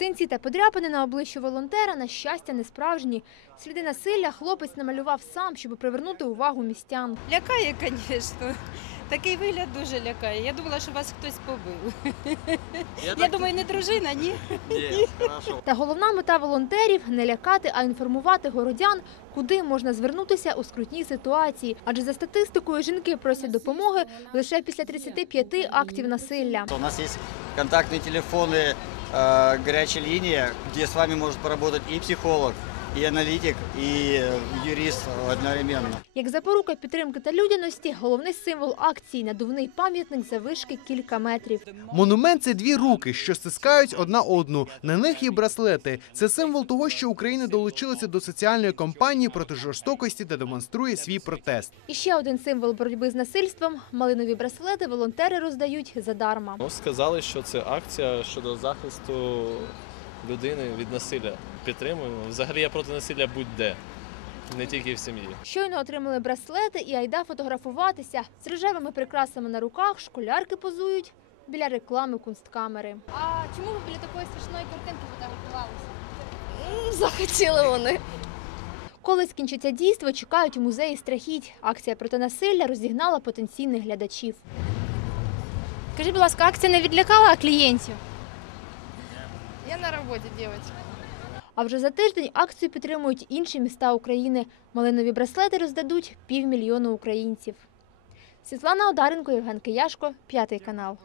Синці та подряпини на обличчі волонтера, на щастя, не справжні. Сліди насилля хлопець намалював сам, щоб привернути увагу містян. Лякає, звісно. Такий вигляд дуже лякає. Я думала, що вас хтось побив. Я думаю, не дружина, ні. Ні, хорошо. Та головна мета волонтерів не лякати, а інформувати городян, куди можна звернутися у скрутній ситуації. Адже за статистикою жінки просять допомоги лише після 35 актів насилля. У нас есть контактные телефоны, э, горячая линия, где с вами может поработать и психолог, и аналитик, и э, юрист одновременно. Як запорука підтримки та людяності, головний символ акції надувний пам'ятник завишки кілька метрів. Монумент це дві руки, що стискають одна одну. На них є браслети. Це символ того, що Україна долучилася до соціальної кампанії проти жорстокості та демонструє свій протест. І ще один символ боротьби з насильством малинові браслети волонтери роздають задарма. Сказали, що це акція щодо захисту людини від насилля. Підтримуємо. Взагалі я проти насилля будь-де, не тільки в сім'ї. Щойно отримали браслети і айда фотографуватися з рожевими прикрасами на руках. Школярки позують біля реклами кунсткамери. А чому ви біля такої страшної картинки фотографувалися? Захотіли вони. Коли скінчиться дійство, чекають у музеї страхіть. Акція проти насилля розігнала потенційних глядачів. Скажіть, будь ласка, акція не відлякала клієнтів? Я на роботі, дівчатка. А вже за тиждень акцію підтримують інші міста України. Малинові браслети роздадуть півмільйона українців. Світлана Одаренко, Євген Кияшко, п'ятий канал.